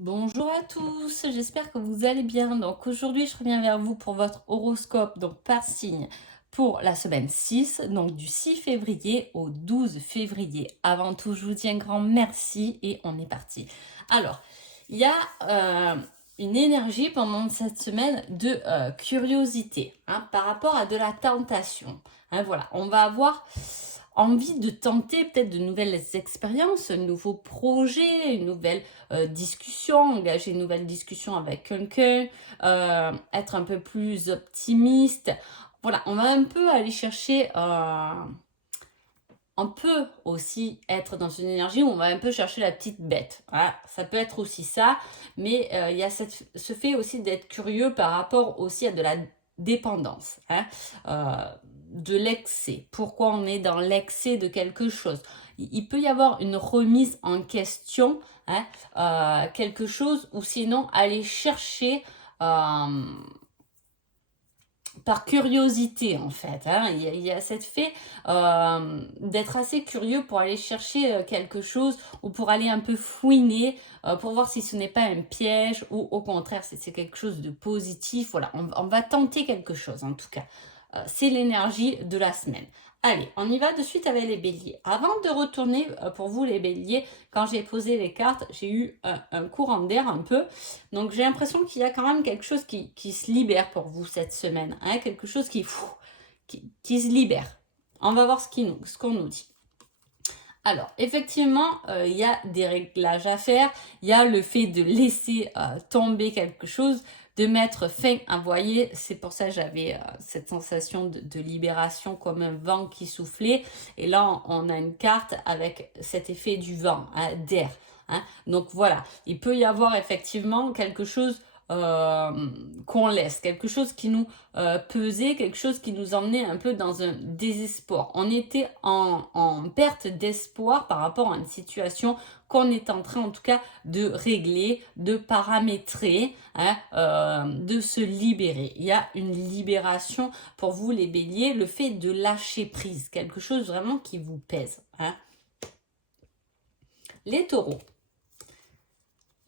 Bonjour à tous, j'espère que vous allez bien. Donc aujourd'hui, je reviens vers vous pour votre horoscope, donc par signe, pour la semaine 6, donc du 6 février au 12 février. Avant tout, je vous dis un grand merci et on est parti. Alors, il y a une énergie pendant cette semaine de curiosité par rapport à de la tentation. Voilà, on va avoir envie de tenter peut-être de nouvelles expériences, un nouveau projet, une nouvelle discussion, engager une nouvelle discussion avec quelqu'un, être un peu plus optimiste. Voilà, on va un peu aller chercher, on peut aussi être dans une énergie où on va un peu chercher la petite bête. Voilà, ça peut être aussi ça, mais il y a ce fait aussi d'être curieux par rapport aussi à de la dépendance, de l'excès. Pourquoi on est dans l'excès de quelque chose? Il peut y avoir une remise en question, quelque chose, ou sinon aller chercher par curiosité en fait. Il y a cette fait d'être assez curieux pour aller chercher quelque chose ou pour aller un peu fouiner pour voir si ce n'est pas un piège ou au contraire si c'est quelque chose de positif. Voilà, on va tenter quelque chose en tout cas. C'est l'énergie de la semaine. Allez, on y va de suite avec les béliers. Avant de retourner pour vous les béliers, quand j'ai posé les cartes, j'ai eu un courant d'air un peu. Donc j'ai l'impression qu'il y a quand même quelque chose qui se libère pour vous cette semaine. Quelque chose qui se libère. On va voir ce qu'on nous dit. Alors, effectivement, il y a des réglages à faire. Il y a le fait de laisser tomber quelque chose, de mettre fin à, voyez, c'est pour ça que j'avais cette sensation de libération comme un vent qui soufflait. Et là, on a une carte avec cet effet du vent, d'air. Donc voilà, il peut y avoir effectivement quelque chose qu'on laisse, quelque chose qui nous pesait, quelque chose qui nous emmenait un peu dans un désespoir. On était en perte d'espoir par rapport à une situation qu'on est en train en tout cas de régler, de paramétrer, de se libérer. Il y a une libération pour vous les béliers, le fait de lâcher prise, quelque chose vraiment qui vous pèse. Les taureaux.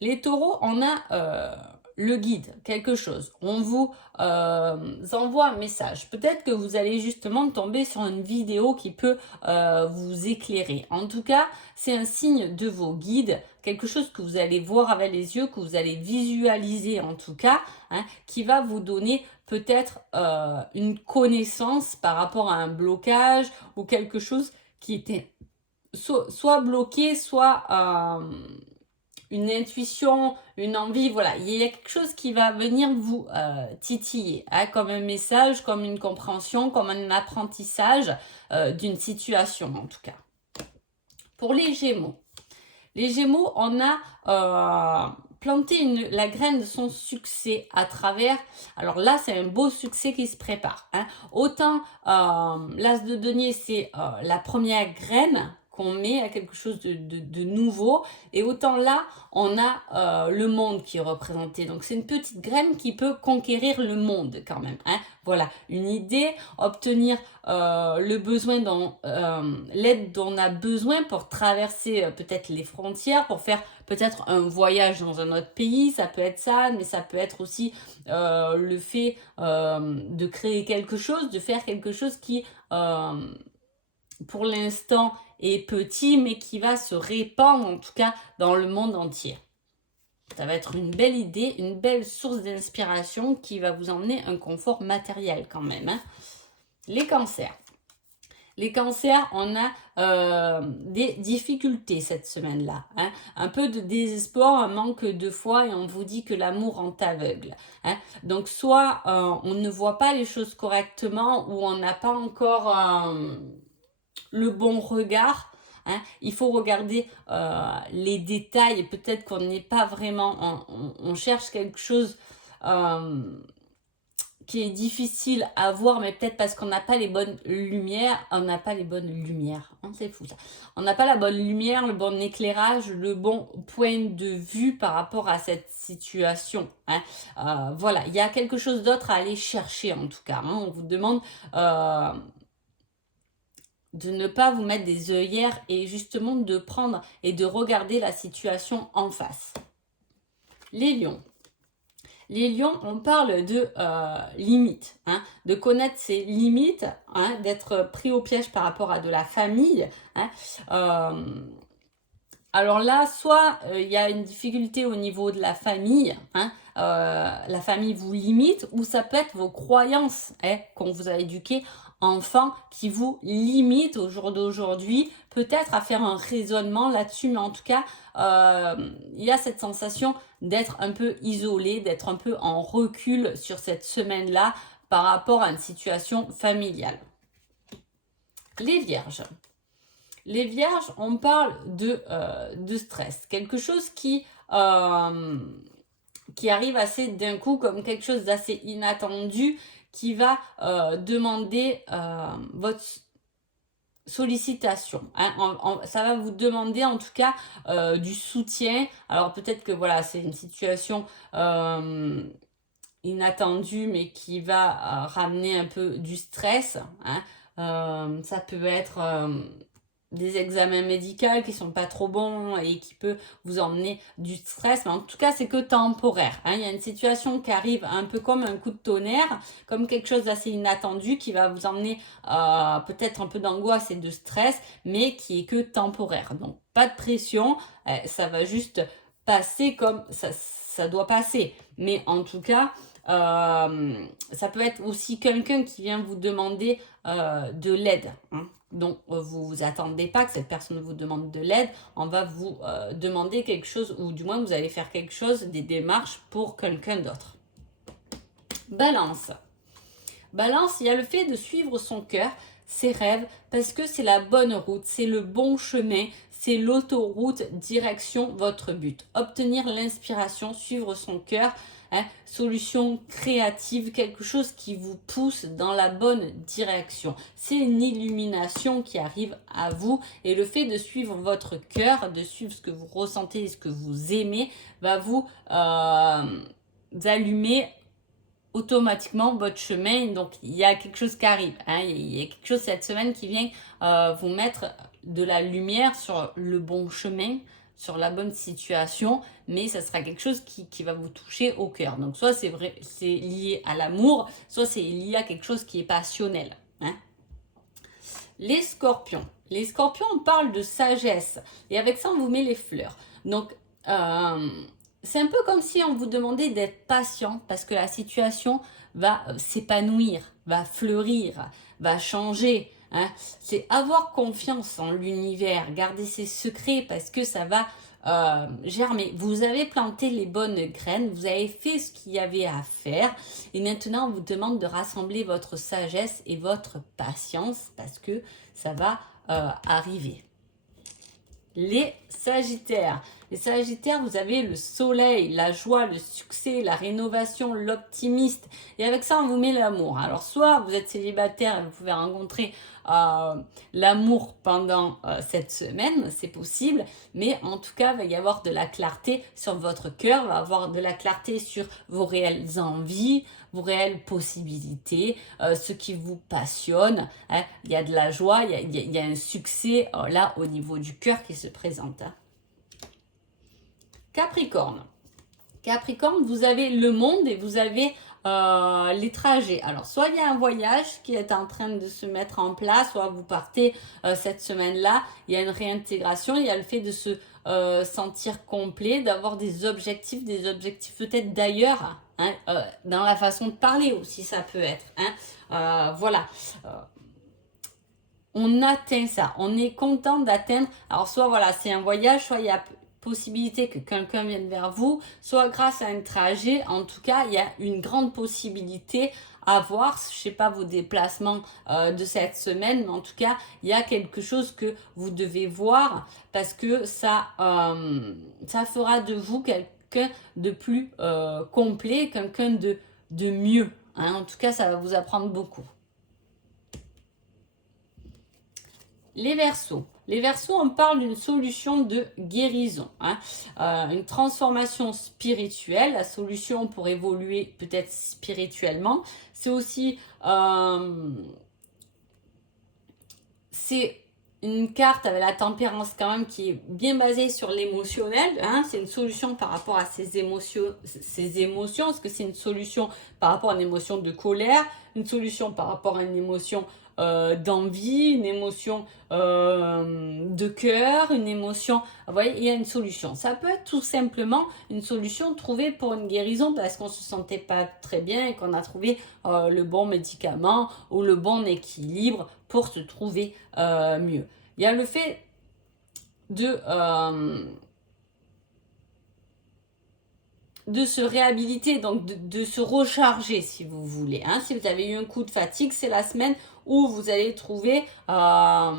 Les taureaux, on a le guide, quelque chose. On vous envoie un message. Peut-être que vous allez justement tomber sur une vidéo qui peut vous éclairer. En tout cas, c'est un signe de vos guides, quelque chose que vous allez voir avec les yeux, que vous allez visualiser en tout cas, qui va vous donner peut-être une connaissance par rapport à un blocage ou quelque chose qui était soit bloqué, soit une intuition, une envie, voilà, il y a quelque chose qui va venir vous titiller, comme un message, comme une compréhension, comme un apprentissage d'une situation en tout cas. Pour les Gémeaux, on a planté la graine de son succès à travers, alors là c'est un beau succès qui se prépare. Autant l'as de denier c'est la première graine qu'on met à quelque chose de nouveau, et autant là on a le monde qui est représenté. Donc c'est une petite graine qui peut conquérir le monde quand même. Voilà, une idée, obtenir le besoin l'aide dont on a besoin pour traverser peut-être les frontières, pour faire peut-être un voyage dans un autre pays, ça peut être ça, mais ça peut être aussi le fait de créer quelque chose, de faire quelque chose qui pour l'instant est petit mais qui va se répandre en tout cas dans le monde entier. Ça va être une belle idée, une belle source d'inspiration qui va vous emmener un confort matériel quand même. Les cancers. Les cancers, on a des difficultés cette semaine-là. Un peu de désespoir, un manque de foi et on vous dit que l'amour rend aveugle. Donc soit on ne voit pas les choses correctement ou on n'a pas encore le bon regard. Il faut regarder les détails et peut-être qu'on n'est pas vraiment, on cherche quelque chose qui est difficile à voir, mais peut-être parce qu'on n'a pas les bonnes lumières. On n'a pas les bonnes lumières. C'est fou ça. On n'a pas la bonne lumière, le bon éclairage, le bon point de vue par rapport à cette situation. Voilà, il y a quelque chose d'autre à aller chercher en tout cas. On vous demande de ne pas vous mettre des œillères et justement de prendre et de regarder la situation en face. Les lions. Les lions, on parle de limites, hein, de connaître ses limites, hein, d'être pris au piège par rapport à de la famille. Hein, alors là, soit il y a une difficulté au niveau de la famille, hein, la famille vous limite, ou ça peut être vos croyances hein, qu'on vous a éduquées enfant qui vous limitent au jour d'aujourd'hui, peut-être à faire un raisonnement là-dessus, mais en tout cas, il y a cette sensation d'être un peu isolé, d'être un peu en recul sur cette semaine-là par rapport à une situation familiale. Les vierges. Les vierges, on parle de stress, quelque chose qui arrive assez d'un coup, comme quelque chose d'assez inattendu, qui va demander votre sollicitation. Hein. Ça va vous demander en tout cas du soutien. Alors peut-être que voilà, c'est une situation inattendue, mais qui va ramener un peu du stress. Hein. Ça peut être des examens médicaux qui sont pas trop bons et qui peut vous emmener du stress, mais en tout cas c'est que temporaire. Hein. Il y a une situation qui arrive un peu comme un coup de tonnerre, comme quelque chose d'assez inattendu qui va vous emmener peut-être un peu d'angoisse et de stress, mais qui est que temporaire. Donc pas de pression, ça va juste passer comme ça doit passer. Mais en tout cas, ça peut être aussi quelqu'un qui vient vous demander de l'aide. Hein. Donc, vous vous attendez pas que cette personne vous demande de l'aide. On va vous demander quelque chose, ou du moins vous allez faire quelque chose, des démarches pour quelqu'un d'autre. Balance. Balance, il y a le fait de suivre son cœur, ses rêves, parce que c'est la bonne route, c'est le bon chemin, c'est l'autoroute, direction votre but. Obtenir l'inspiration, suivre son cœur, hein, solution créative, quelque chose qui vous pousse dans la bonne direction. C'est une illumination qui arrive à vous et le fait de suivre votre cœur, de suivre ce que vous ressentez et ce que vous aimez, va vous allumer automatiquement votre chemin. Donc il y a quelque chose qui arrive, hein. Il y a quelque chose cette semaine qui vient vous mettre de la lumière sur le bon chemin, sur la bonne situation, mais ça sera quelque chose qui va vous toucher au cœur. Donc soit c'est vrai, c'est lié à l'amour, soit c'est lié à quelque chose qui est passionnel. Hein. Les scorpions. Les scorpions, on parle de sagesse. Et avec ça, on vous met les fleurs. Donc, c'est un peu comme si on vous demandait d'être patient parce que la situation va s'épanouir, va fleurir, va changer. Hein. C'est avoir confiance en l'univers, garder ses secrets parce que ça va germer. Vous avez planté les bonnes graines, vous avez fait ce qu'il y avait à faire et maintenant on vous demande de rassembler votre sagesse et votre patience parce que ça va arriver. Les Sagittaires. Les Sagittaires, vous avez le soleil, la joie, le succès, la rénovation, l'optimiste. Et avec ça, on vous met l'amour. Alors, soit vous êtes célibataire et vous pouvez rencontrer l'amour pendant cette semaine, c'est possible. Mais en tout cas, il va y avoir de la clarté sur votre cœur, il va y avoir de la clarté sur vos réelles envies, vos réelles possibilités, ce qui vous passionne. Hein. Il y a de la joie, il y a un succès là au niveau du cœur qui se présente. Hein. Capricorne. Capricorne, vous avez le monde et vous avez les trajets. Alors, soit il y a un voyage qui est en train de se mettre en place, soit vous partez cette semaine-là, il y a une réintégration, il y a le fait de se sentir complet, d'avoir des objectifs peut-être d'ailleurs, hein, dans la façon de parler aussi, ça peut être. Hein, voilà. On atteint ça, on est content d'atteindre. Alors, soit voilà, c'est un voyage, soit il y a possibilité que quelqu'un vienne vers vous, soit grâce à un trajet. En tout cas, il y a une grande possibilité à voir, je sais pas vos déplacements de cette semaine, mais en tout cas, il y a quelque chose que vous devez voir parce que ça fera de vous quelqu'un de plus complet, quelqu'un de mieux. Hein. En tout cas, ça va vous apprendre beaucoup. Les Verseaux. Les Verseaux, on parle d'une solution de guérison, hein, une transformation spirituelle, la solution pour évoluer peut-être spirituellement. C'est aussi, c'est une carte avec la tempérance quand même qui est bien basée sur l'émotionnel. Hein, c'est une solution par rapport à ces émotions. Est-ce que c'est une solution par rapport à une émotion de colère, une solution par rapport à une émotion d'envie, une émotion de cœur, une émotion... Vous voyez, il y a une solution. Ça peut être tout simplement une solution trouvée pour une guérison parce qu'on se sentait pas très bien et qu'on a trouvé le bon médicament ou le bon équilibre pour se trouver mieux. Il y a le fait de se réhabiliter, donc de se recharger si vous voulez. Hein. Si vous avez eu un coup de fatigue, c'est la semaine où vous allez trouver la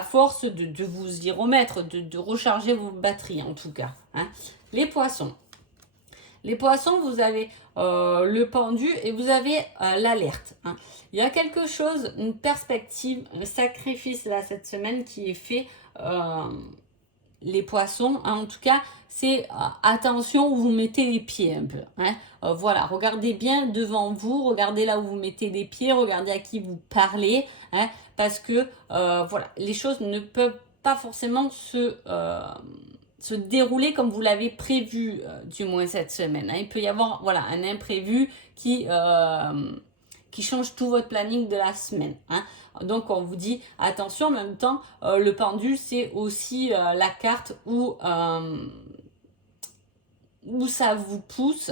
force de vous y remettre, de recharger vos batteries en tout cas. Hein. Les poissons. Les poissons, vous avez le pendu et vous avez l'alerte. Hein. Il y a quelque chose, une perspective, un sacrifice là cette semaine qui est fait. Les poissons, hein, en tout cas, c'est attention où vous mettez les pieds un peu. Hein. Voilà, regardez bien devant vous, regardez là où vous mettez les pieds, regardez à qui vous parlez, hein, parce que voilà, les choses ne peuvent pas forcément se dérouler comme vous l'avez prévu, du moins cette semaine. Hein. Il peut y avoir voilà, un imprévu qui change tout votre planning de la semaine. Hein. Donc on vous dit attention, en même temps, le pendule c'est aussi la carte où ça vous pousse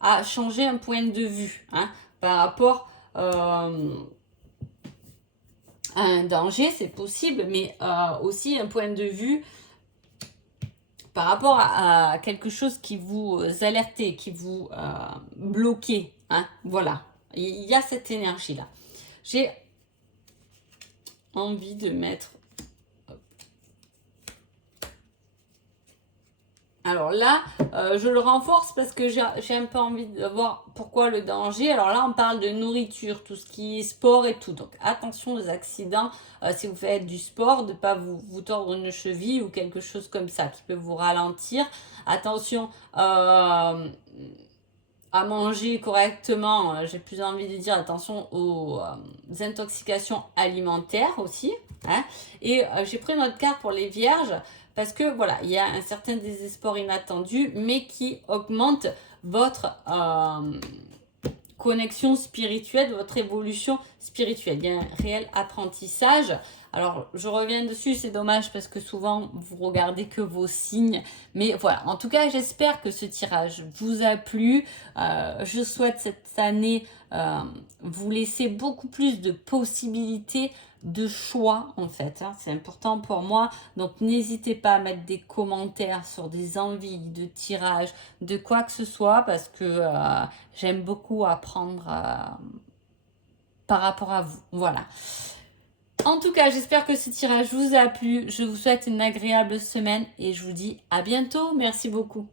à changer un point de vue, hein, par rapport à un danger, c'est possible, mais aussi un point de vue par rapport à quelque chose qui vous alertait, qui vous bloquait. Hein, voilà, il y a cette énergie-là. J'ai envie de mettre... Alors là, je le renforce parce que j'ai un peu envie de voir pourquoi le danger. Alors là, on parle de nourriture, tout ce qui est sport et tout. Donc attention aux accidents si vous faites du sport, de ne pas vous tordre une cheville ou quelque chose comme ça qui peut vous ralentir. Attention à manger correctement. J'ai plus envie de dire attention aux intoxications alimentaires aussi. Hein. Et j'ai pris notre carte pour les vierges. Parce que voilà, il y a un certain désespoir inattendu, mais qui augmente votre connexion spirituelle, votre évolution spirituelle. Il y a un réel apprentissage. Alors, je reviens dessus, c'est dommage parce que souvent, vous regardez que vos signes. Mais voilà, en tout cas, j'espère que ce tirage vous a plu. Je souhaite cette année vous laisser beaucoup plus de possibilités de choix en fait, hein. C'est important pour moi, donc n'hésitez pas à mettre des commentaires sur des envies de tirage, de quoi que ce soit, parce que j'aime beaucoup apprendre par rapport à vous, voilà. En tout cas, j'espère que ce tirage vous a plu, je vous souhaite une agréable semaine et je vous dis à bientôt, merci beaucoup.